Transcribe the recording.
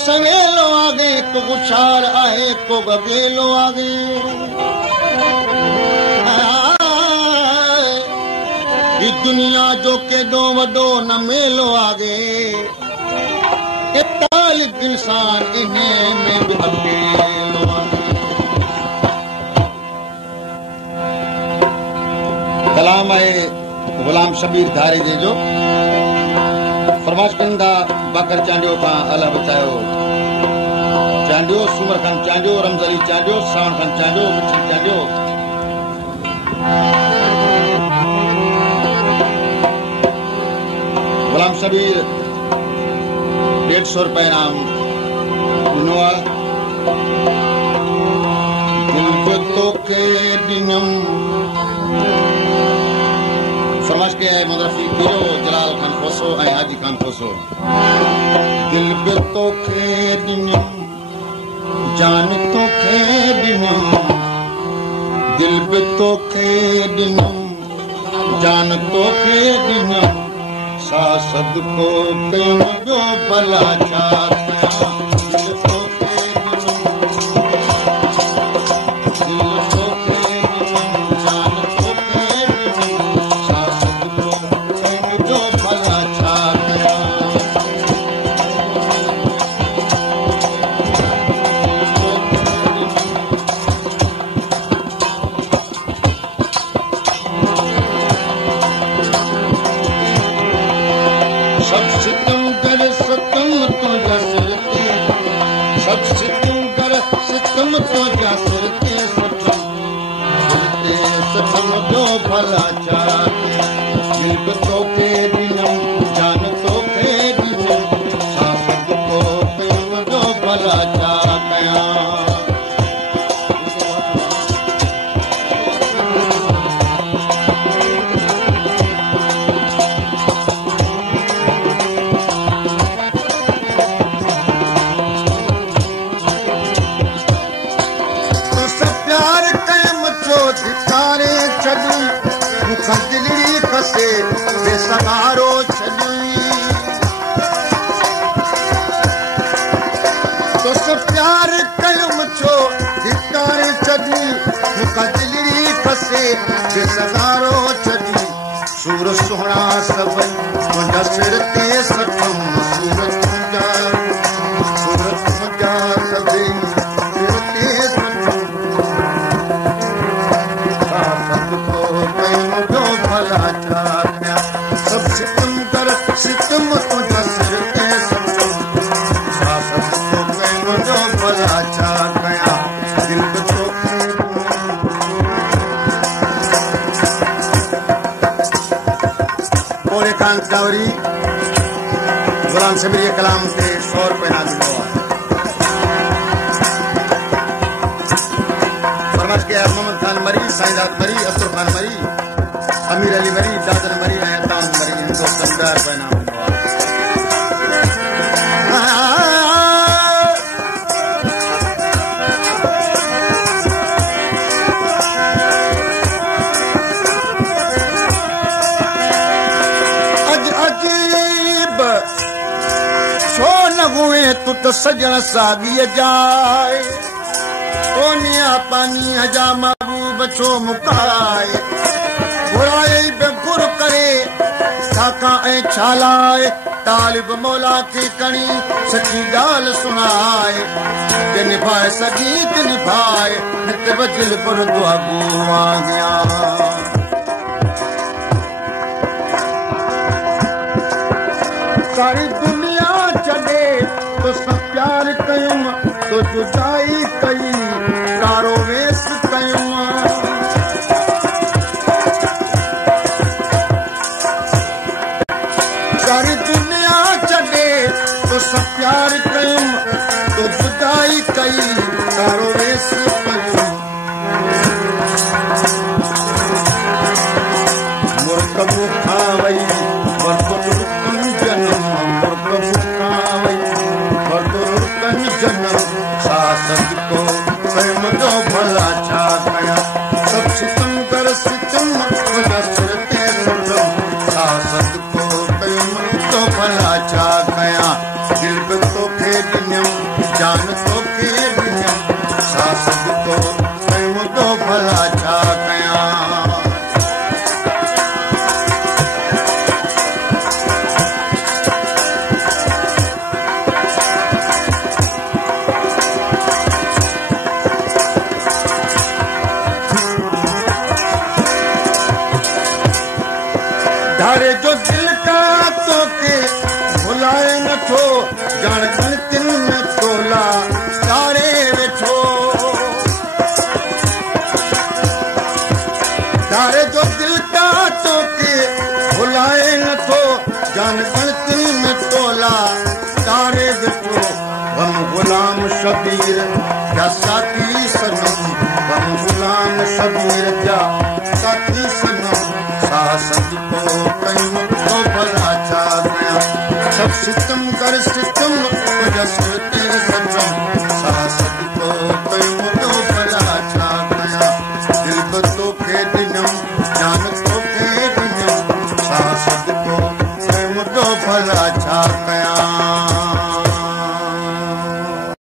सवेलो आगे को गुछार आहे को गबेलो आगे ये दुनिया जो के दो वडो न मेलो आगे ये तालिब इंसान इन्हें में भी अकेलो आगे। कलाम है गुलाम शबीर धारी जे जो फरमाश कंदा बाकर चांडियो का अला बचायो चांडियो सुमर खान चांडियो रमजली चांडियो सावन खान चांडियो मिठी चांडियो गुलाम शबीर 150 रुपए नाम उनवा दिल को तोके दिनम फरमाश के है मदरसी पीरो जलाल खान खोसो ऐं हाजी खान खोसो दिल पे तोखे दिनम जान तोखे दिनम दिल पे तोखे दिनम जान तोखे दिनम सा सदको कयूं जो भला छा भला चाहते दिल को तोखे दिनम जान तोखे दिनम सासद को प्रेम जो भला चाहते दिली फसे बेसहारो छड़ी तो सब प्यार कयुम छो धिकार छड़ी मुखा दिली फसे बेसहारो छड़ी सूर सुहणा सब तुंहिंजा सिर ते सठम सूरत मुंहिंजा सभई सिर ते सठम सब सितम कर सितम तुझा सिर ते सटम सासत तो कयो जो भला छा कया दिल तो बोले खान चावरी गुलाम शबीर कलाम से 100 रुपए ना दिलो फरमाश के मोहम्मद खान मरी साईदाद मरी असर खान मरी अमीर अली मरी दादर मरी तान मरी इनको 1000 रुपए नाम अजीब छो न हुए तू तो सजन सागी जाए ओनिया पानी जा महबूब छो मुकाए बुराई बेगुर करे साका ऐं छालाए तालिब मौला की कणी सची ॻाल सुनाए जे निभाए सगी ते निभाए नित बदिल पर दुआ गुआंगिया सारी दुनिया छॾे तो सब प्यार कयूं तो जुदाई कई कारो वेस कयूं सारी दुनिया छॾे तो सब प्यार कयूं तो जान तोखे ॾिनम सास तो कयूं तो भला छा कयां धारे जो दिल का तोखे भुलाए नथो ॼाण गणतियुनि में तोला तारे वेठो धारे जो दिल का तोखे भुलाए नथो ॼाण गणतियुनि में तोला तारे वेठो गम गुलाम शबीर जा साथी सनम गम गुलाम शबीर जा साथी सनम सास को कयूं तो भला छा कयां सब सितम कर सितम